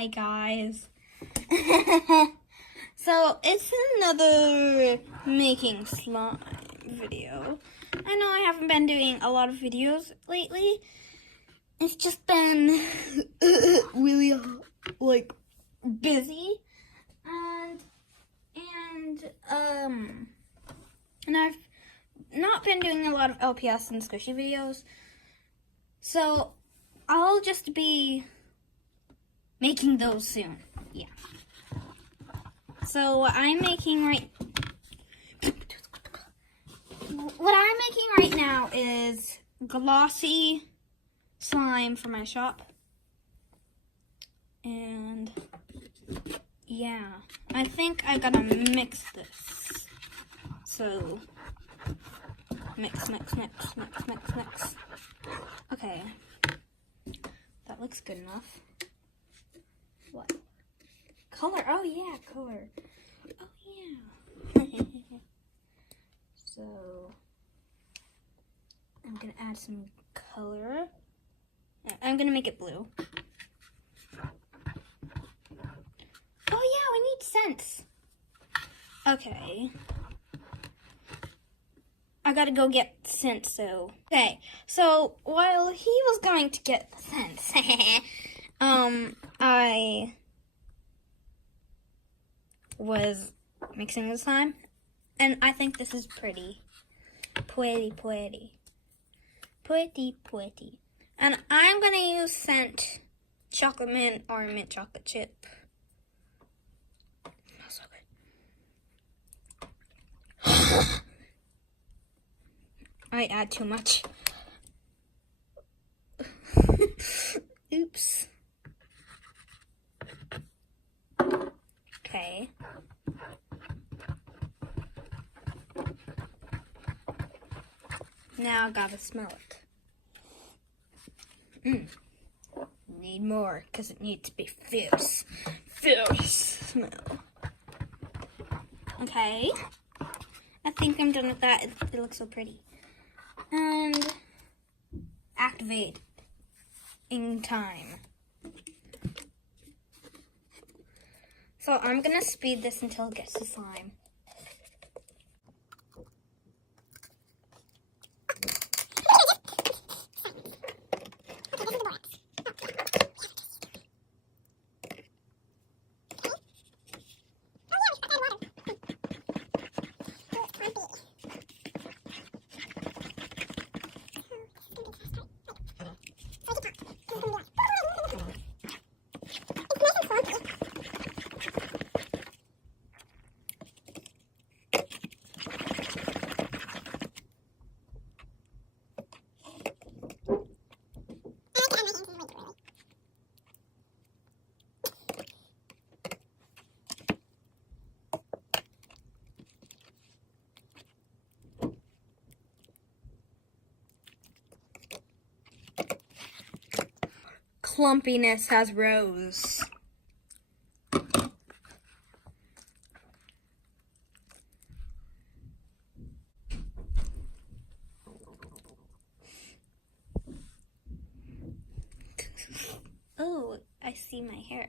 Hi guys. So it's another making slime video. I know I haven't been doing a lot of videos lately. It's just been really busy and I've not been doing a lot of LPS and squishy videos. So I'll just be making those soon. Yeah. So what I'm making right now is glossy slime for my shop. And yeah, I think I gotta mix this. So mix. Okay. That looks good enough. What? Color. Oh yeah, color. Oh yeah. So I'm gonna add some color. I'm gonna make it blue. Oh yeah, we need scents. Okay. I gotta go get scents, so. Okay, so while he was going to get the scents, I was mixing the slime, and I think this is pretty. Pretty. And I'm gonna use scent chocolate mint or mint chocolate chip. Smells so good. I add too much. Oops. Okay. Now I gotta smell it. Need more, because it needs to be fierce. Fierce smell. Okay. I think I'm done with that. It looks so pretty. And activate in time. So I'm gonna speed this until it gets to slime. Clumpiness has rose. Oh, I see my hair.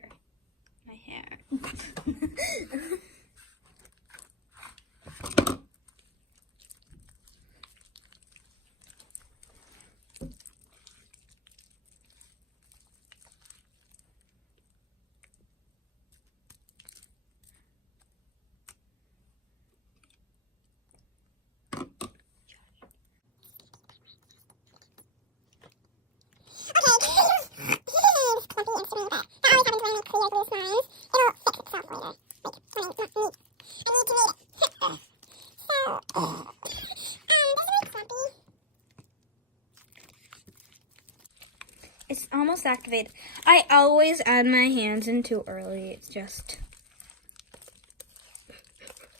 It's almost activated. I always add my hands in too early. It's just,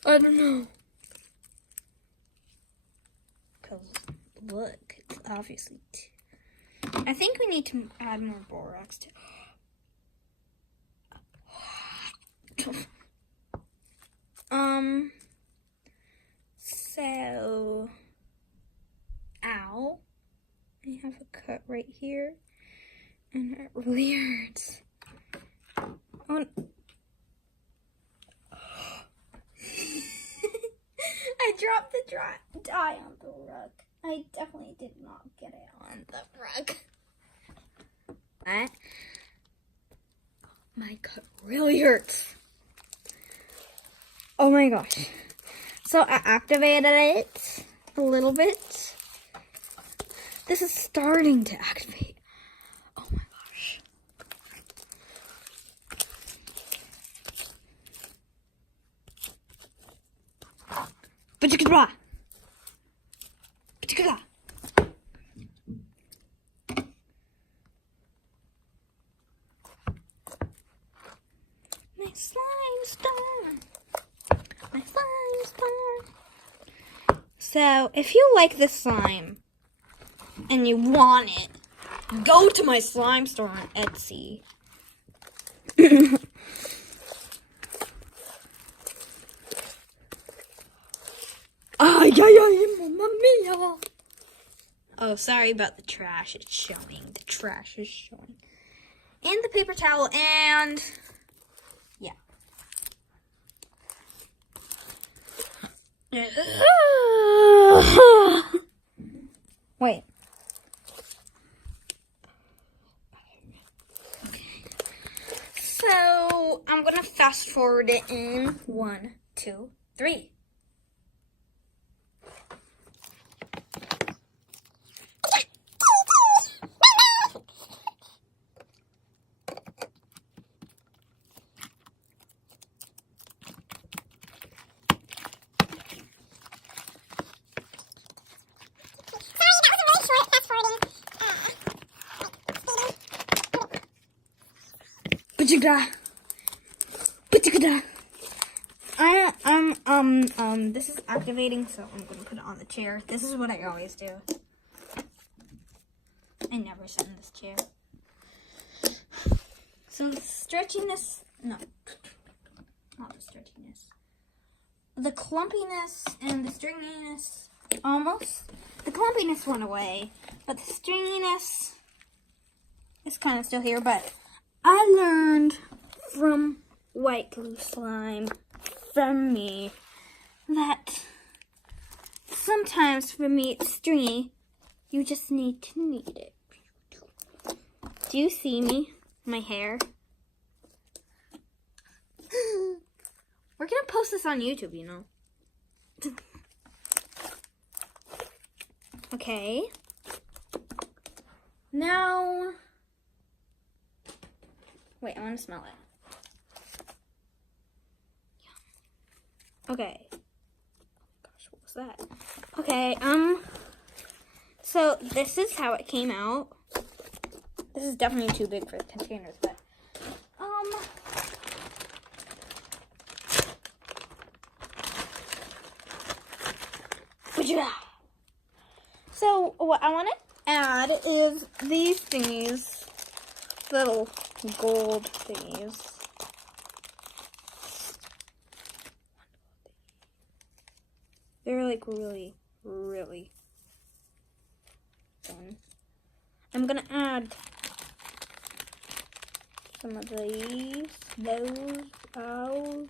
I don't know. Because look, it's obviously I think we need to add more borax too. So, ow, I have a cut right here, and it really hurts. Oh. I dropped the dye on the rug. I definitely did not get it on the rug. What? My cut really hurts. Oh my gosh. So I activated it a little bit. This is starting to activate. Oh my gosh. Ba-chicka-blah. Ba-chicka-blah. My slime star. My slime star. So, if you like this slime and you want it, go to my slime store on Etsy. Ay, ay, ay, mamma mia. Oh, sorry about the trash. It's showing. The trash is showing. And the paper towel, and yeah. Wait. So, I'm gonna fast forward it in 1, 2, 3. This is activating, so I'm gonna put it on the chair. This is what I always do. I never sit in this chair. So the stretchiness, no, not the stretchiness. The clumpiness and the stringiness, almost. The clumpiness went away, but the stringiness is kind of still here, but I learned from white glue slime, from me, that sometimes for me it's stringy. You just need to knead it. Do you see me? My hair? We're gonna post this on YouTube, you know. Okay. Now, wait, I want to smell it. Okay. Oh my gosh, what was that? Okay, so this is how it came out. This is definitely too big for the containers, but, so what I want to add is these thingies, little gold thingies. They're like really, really fun. I'm gonna add some of these, those.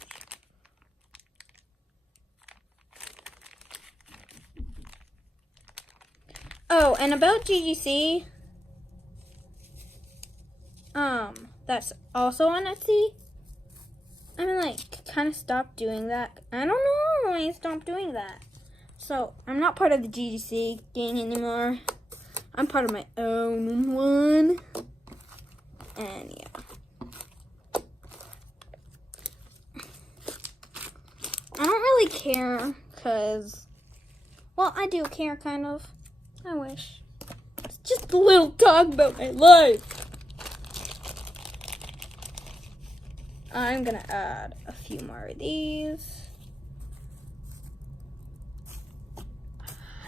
Oh, and about GGC, that's also on Etsy. I mean, like, kind of stopped doing that. I don't know why I stopped doing that. So, I'm not part of the GGC gang anymore. I'm part of my own one. And, yeah. I don't really care, because, well, I do care, kind of. I wish. It's just a little talk about my life. I'm gonna add a few more of these.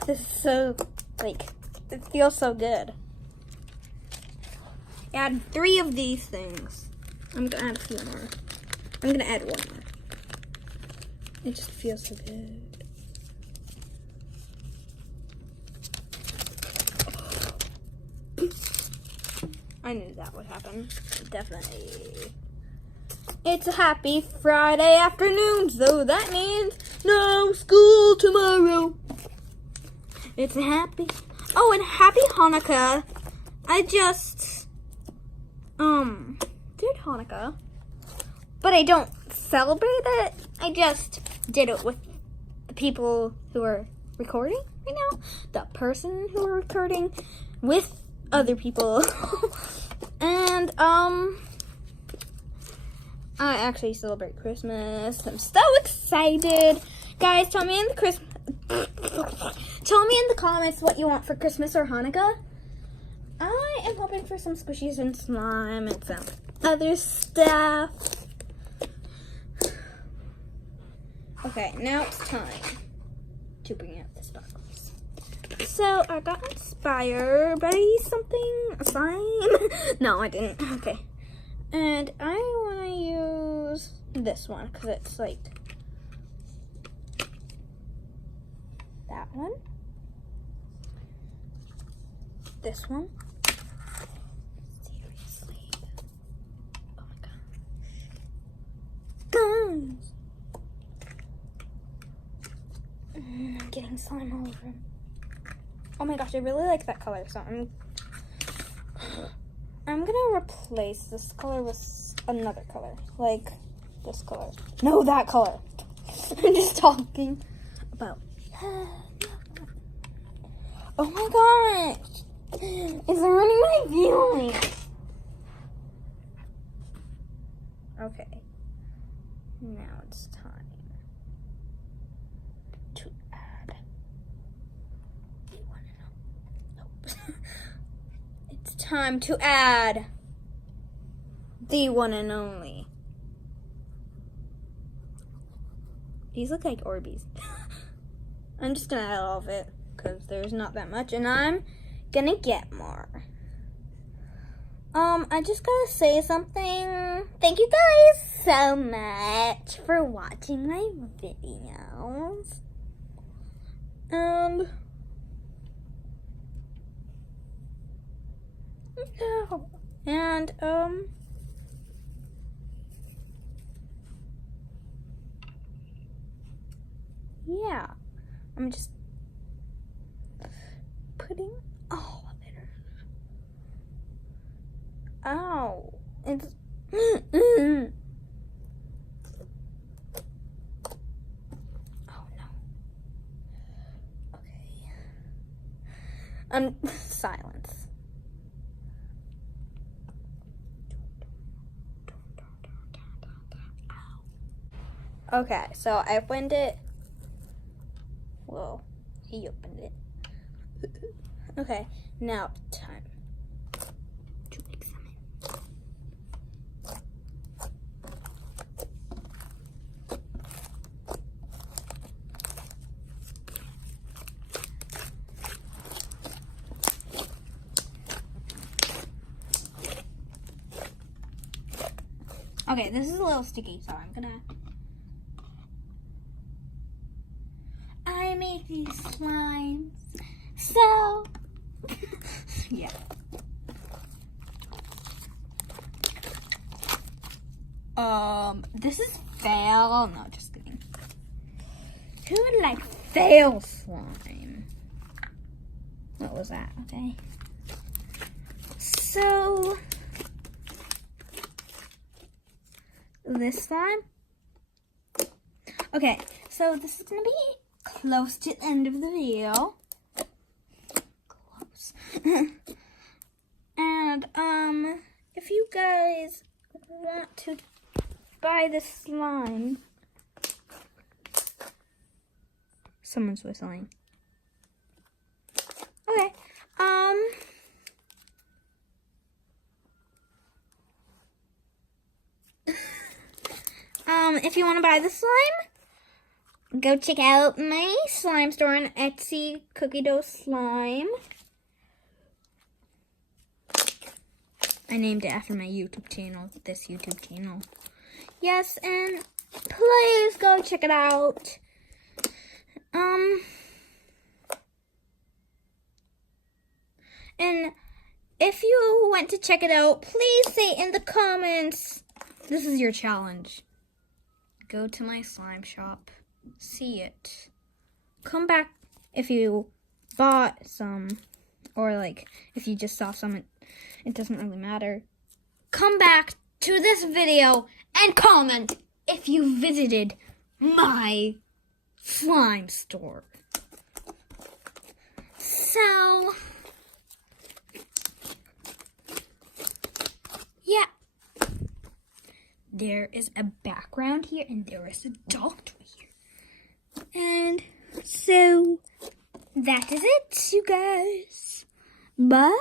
This is so, like, it feels so good. Add 3 of these things. I'm gonna add a few more. I'm gonna add 1 more. It just feels so good. I knew that would happen. Definitely. It's a happy Friday afternoon, so that means no school tomorrow. It's a happy... Oh, and happy Hanukkah. I just, did Hanukkah. But I don't celebrate it. I just did it with the people who are recording right now. The person who are recording with other people. And, I actually celebrate Christmas. I'm so excited. Guys, tell me in the comments what you want for Christmas or Hanukkah. I am hoping for some squishies and slime and some other stuff. Okay, now it's time to bring out the sparkles. So I got inspired by something, a slime. No, I didn't. Okay. And I want to use this one because it's like that one, this one. Seriously. Oh my gosh. Guys. I'm getting slime all over him. Oh my gosh, I really like that color, so I'm gonna replace this color with another color, like this color. No, that color. I'm just talking about. Oh my gosh, it's ruining my viewing. Okay, now it's time to add the one and only. Nope. It's time to add the one and only. These look like Orbeez. I'm just gonna add all of it because there's not that much and I'm gonna get more. I just gotta say something. Thank you guys so much for watching my videos. Yeah, I'm just putting all of it. Ow, it's oh no. Okay. Silence. Okay, so I opened it. Whoa, he opened it. Okay, now time to examine. Okay, this is a little sticky, so I'm gonna... I make these slimes, so yeah. This is fail. No, just kidding. Who would like fail slime? What was that? Okay. So this slime. Okay, so this is gonna be close to the end of the video. Close. And if you guys want to buy this slime, someone's whistling. Okay. If you want to buy the slime, go check out my slime store on Etsy, Cookie Dough Slime. I named it after my YouTube channel, this YouTube channel. Yes, and please go check it out. And if you want to check it out, please say in the comments This is your challenge. Go to my slime shop. See it. Come back if you bought some, or like if you just saw some, it doesn't really matter. Come back to this video and comment if you visited my slime store. So, yeah. There is a background here and there is a dog toy here. And so, that is it, you guys. Bye.